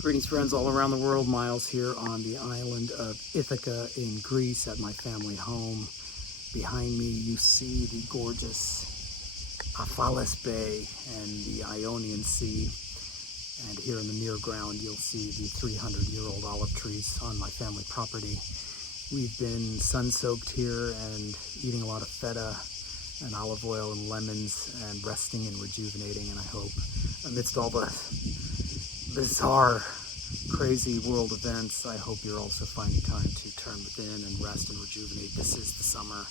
Greetings, friends all around the world. Miles here on the island of Ithaca in Greece at my family home. Behind me you see the gorgeous Aphallis Bay and the Ionian Sea. And here in the near ground you'll see the 300-year-old olive trees on my family property. We've been sun-soaked here and eating a lot of feta and olive oil and lemons and resting and rejuvenating, and I hope amidst all the bizarre, crazy world events, I hope you're also finding time to turn within and rest and rejuvenate. This is the summer.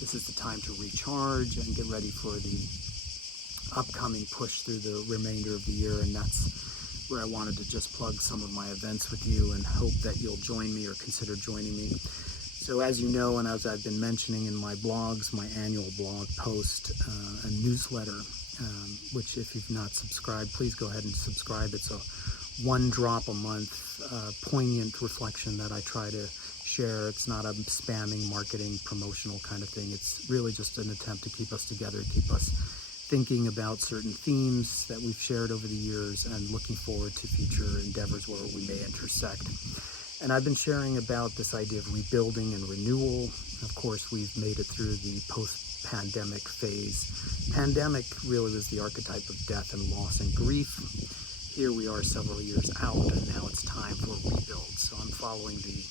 This is the time to recharge and get ready for the upcoming push through the remainder of the year, and that's where I wanted to just plug some of my events with you and hope that you'll join me or consider joining me. So as you know, and as I've been mentioning in my blogs, my annual blog post, a newsletter, which if you've not subscribed, please go ahead and subscribe. It's a one drop a month, poignant reflection that I try to share. It's not a spamming, marketing, promotional kind of thing. It's really just an attempt to keep us together, keep us thinking about certain themes that we've shared over the years and looking forward to future endeavors where we may intersect. And I've been sharing about this idea of rebuilding and renewal. Of course, we've made it through the post-pandemic phase. Pandemic really was the archetype of death and loss and grief. Here we are several years out, and now it's time for rebuild. So I'm following the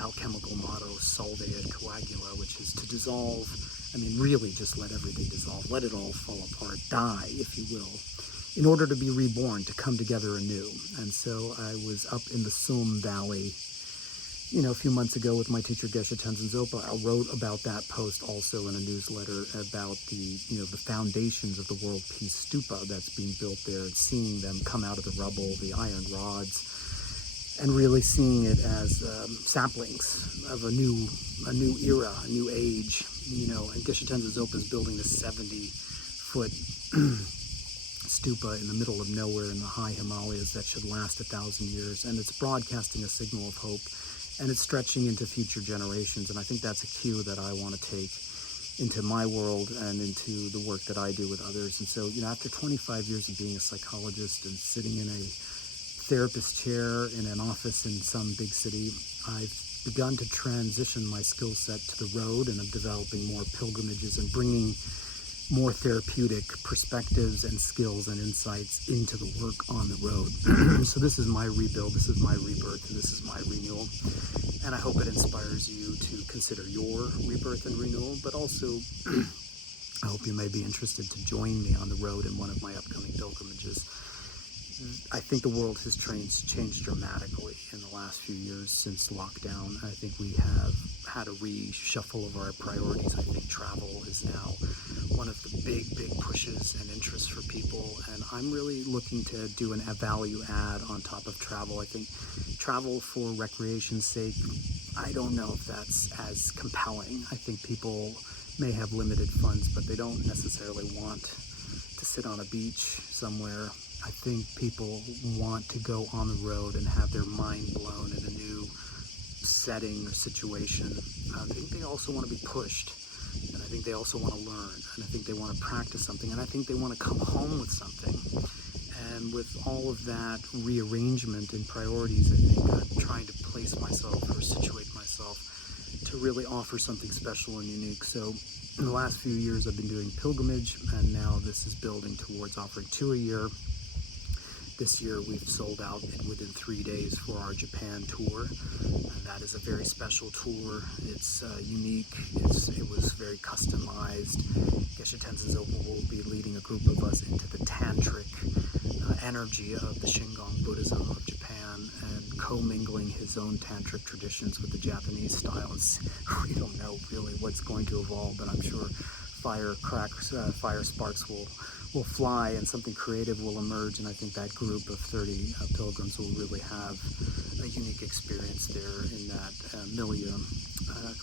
alchemical motto, solve et coagula, which is to dissolve. I mean, really just let everything dissolve. Let it all fall apart, die, if you will, in order to be reborn, to come together anew. And so I was up in the Tsum Valley, a few months ago with my teacher Geshe, Tenzin, Zopa. I wrote about that post also in a newsletter about the foundations of the World Peace Stupa that's being built there, and seeing them come out of the rubble, the iron rods, and really seeing it as saplings of a new era, a new age, and Geshe Tenzin Zopa is building this 70-foot stupa in the middle of nowhere in the high Himalayas that should last 1,000 years, and it's broadcasting a signal of hope. And it's stretching into future generations. And I think that's a cue that I want to take into my world and into the work that I do with others. And so, after 25 years of being a psychologist and sitting in a therapist chair in an office in some big city, I've begun to transition my skill set to the road, and I'm developing more pilgrimages and bringing more therapeutic perspectives and skills and insights into the work on the road. So this is my rebuild, this is my rebirth, and this is my renewal. And I hope it inspires you to consider your rebirth and renewal, but also I hope you may be interested to join me on the road in one of my upcoming pilgrimages. I think the world has changed dramatically in the last few years since lockdown. I think we have had a reshuffle of our priorities. I think travel is now one of the big pushes and interests for people, and I'm really looking to do a value add on top of travel. I think travel for recreation's sake, I don't know if that's as compelling. I think people may have limited funds, but they don't necessarily want to sit on a beach somewhere. I think people want to go on the road and have their mind blown in a new setting or situation. I think they also want to be pushed, and I think they also want to learn, and I think they want to practice something, and I think they want to come home with something. And with all of that rearrangement in priorities, I think I'm trying to place myself or situate myself to really offer something special and unique. So in the last few years I've been doing pilgrimage, and now this is building towards offering 2 a year. This year we've sold out within 3 days for our Japan tour, and that is a very special tour. It's unique, it was very customized. Geshe Tenzin Zopa will be leading a group of us into the Tantric energy of the Shingon Buddhism of Japan, and co-mingling his own Tantric traditions with the Japanese styles. We don't know really what's going to evolve, but I'm sure fire sparks will fly and something creative will emerge, and I think that group of 30 pilgrims will really have a unique experience there in that milieu.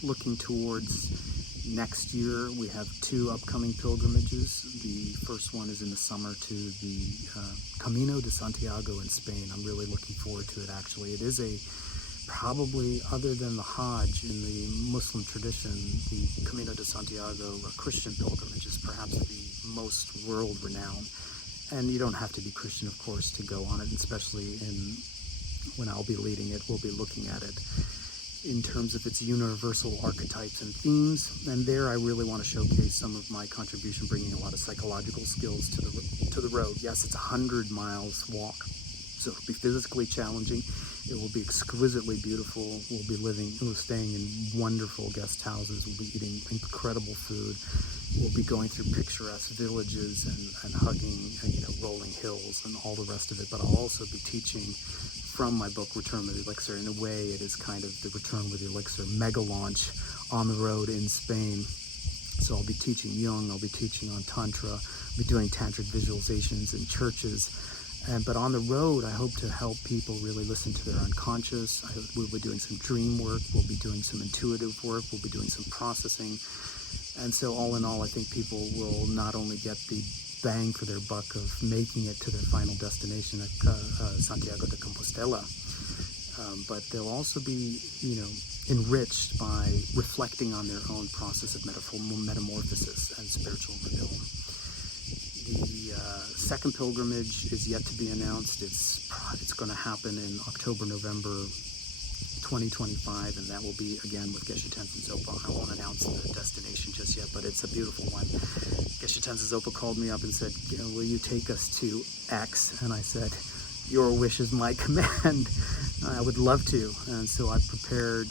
Looking towards next year, we have 2 upcoming pilgrimages. The first one is in the summer to the Camino de Santiago in Spain. I'm really looking forward to it, actually. It is probably, other than the Hajj in the Muslim tradition, the Camino de Santiago, a Christian pilgrimage, is perhaps the most world-renowned. And you don't have to be Christian, of course, to go on it, especially in when I'll be leading it, we'll be looking at it in terms of its universal archetypes and themes. And there I really want to showcase some of my contribution, bringing a lot of psychological skills to the road. Yes, it's 100 miles walk, so it'll be physically challenging. It will be exquisitely beautiful. We'll be staying in wonderful guest houses. We'll be eating incredible food. We'll be going through picturesque villages and hugging, rolling hills and all the rest of it. But I'll also be teaching from my book, Return with Elixir. In a way, it is kind of the Return with Elixir mega launch on the road in Spain. So I'll be teaching Jung, I'll be teaching on Tantra, I'll be doing Tantric visualizations in churches. But on the road, I hope to help people really listen to their unconscious. We'll be doing some dream work, we'll be doing some intuitive work, we'll be doing some processing. And so all in all, I think people will not only get the bang for their buck of making it to their final destination at Santiago de Compostela, but they'll also be, enriched by reflecting on their own process of metamorphosis and spiritual renewal. The second pilgrimage is yet to be announced. It's going to happen in October, November 2025, and that will be again with Geshe Tenzin Zopa. I won't announce the destination just yet, but it's a beautiful one. Geshe Tenzin Zopa called me up and said, will you take us to X? And I said, your wish is my command. I would love to. And so I've prepared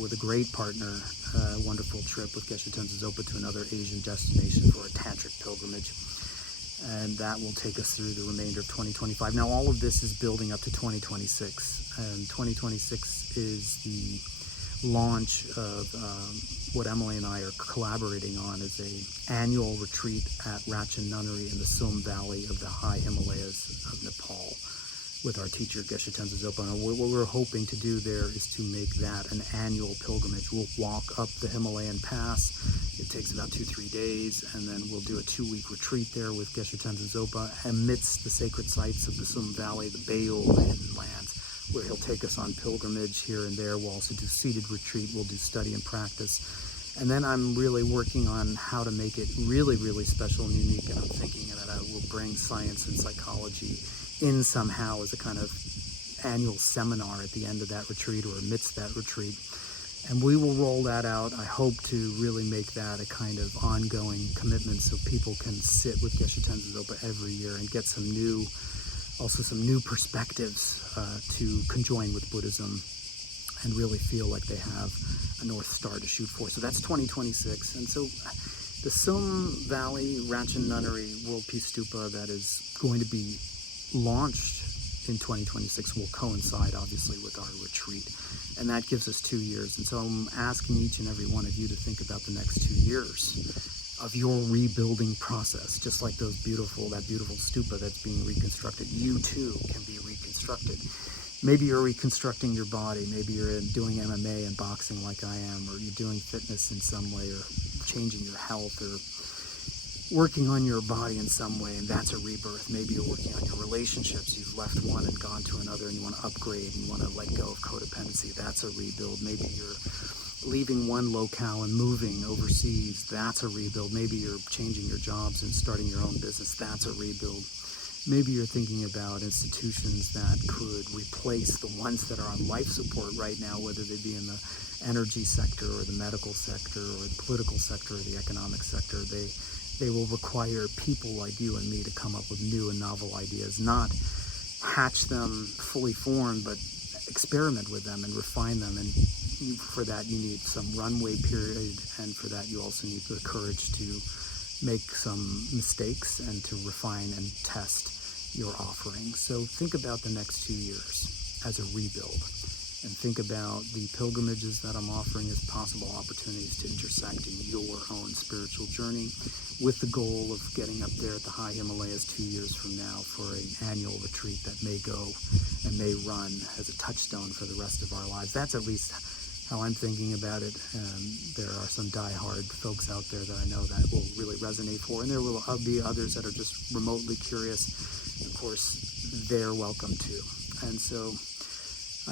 with a great partner a wonderful trip with Geshe Tenzin Zopa to another Asian destination for a Tantric pilgrimage. And that will take us through the remainder of 2025. Now, all of this is building up to 2026. And 2026 is the launch of what Emily and I are collaborating on as a annual retreat at Rachen, Nunnery in the Tsum Valley of the high Himalayas of Nepal with our teacher, Geshe Tenzin Zopa. And what we're hoping to do there is to make that an annual pilgrimage. We'll walk up the Himalayan pass. It takes about 2-3 days, and then we'll do a 2-week retreat there with Geshe Tenzin Zopa amidst the sacred sites of the Tsum Valley, the Weill lands, where he'll take us on pilgrimage here and there. We'll also do seated retreat. We'll do study and practice. And then I'm really working on how to make it really, really special and unique, and I'm thinking that I will bring science and psychology in somehow as a kind of annual seminar at the end of that retreat or amidst that retreat. And we will roll that out. I hope to really make that a kind of ongoing commitment so people can sit with Geshe Tenzin Zopa every year and get some new perspectives to conjoin with Buddhism and really feel like they have a North Star to shoot for. So that's 2026. And so the Tsum Valley Rachen Nunnery World Peace Stupa that is going to be launched in 2026 will coincide obviously with our retreat, and that gives us 2 years. And so I'm asking each and every one of you to think about the next 2 years of your rebuilding process. Just like that beautiful stupa that's being reconstructed, you too can be reconstructed. Maybe you're reconstructing your body, maybe you're doing MMA and boxing like I am, or you're doing fitness in some way, or changing your health, or working on your body in some way, and that's a rebirth. Maybe you're working on your relationships. You've left one and gone to another, and you want to upgrade, and you want to let go of codependency. That's a rebuild. Maybe you're leaving one locale and moving overseas. That's a rebuild. Maybe you're changing your jobs and starting your own business. That's a rebuild. Maybe you're thinking about institutions that could replace the ones that are on life support right now, whether they be in the energy sector or the medical sector or the political sector or the economic sector. They will require people like you and me to come up with new and novel ideas, not hatch them fully formed, but experiment with them and refine them. And for that, you need some runway period, and for that, you also need the courage to make some mistakes and to refine and test your offering. So think about the next 2 years as a rebuild, and think about the pilgrimages that I'm offering as possible opportunities to intersect in your own spiritual journey, with the goal of getting up there at the high Himalayas 2 years from now for an annual retreat that may go and may run as a touchstone for the rest of our lives. That's at least how I'm thinking about it. There are some die-hard folks out there that I know that will really resonate for, and there will be others that are just remotely curious. Of course, they're welcome too. And so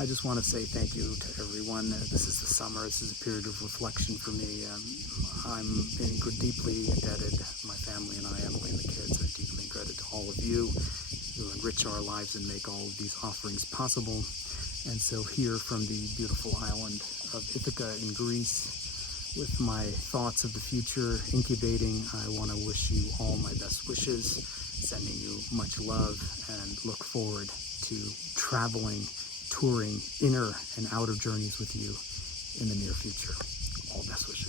I just want to say thank you to everyone. This is the summer. This is a period of reflection for me. I'm deeply indebted, my family and I, Emily and the kids, are deeply indebted to all of you will enrich our lives and make all of these offerings possible. And so here from the beautiful island of Ithaca in Greece, with my thoughts of the future incubating, I want to wish you all my best wishes, sending you much love, and look forward to traveling, touring inner and outer journeys with you in the near future. All best wishes.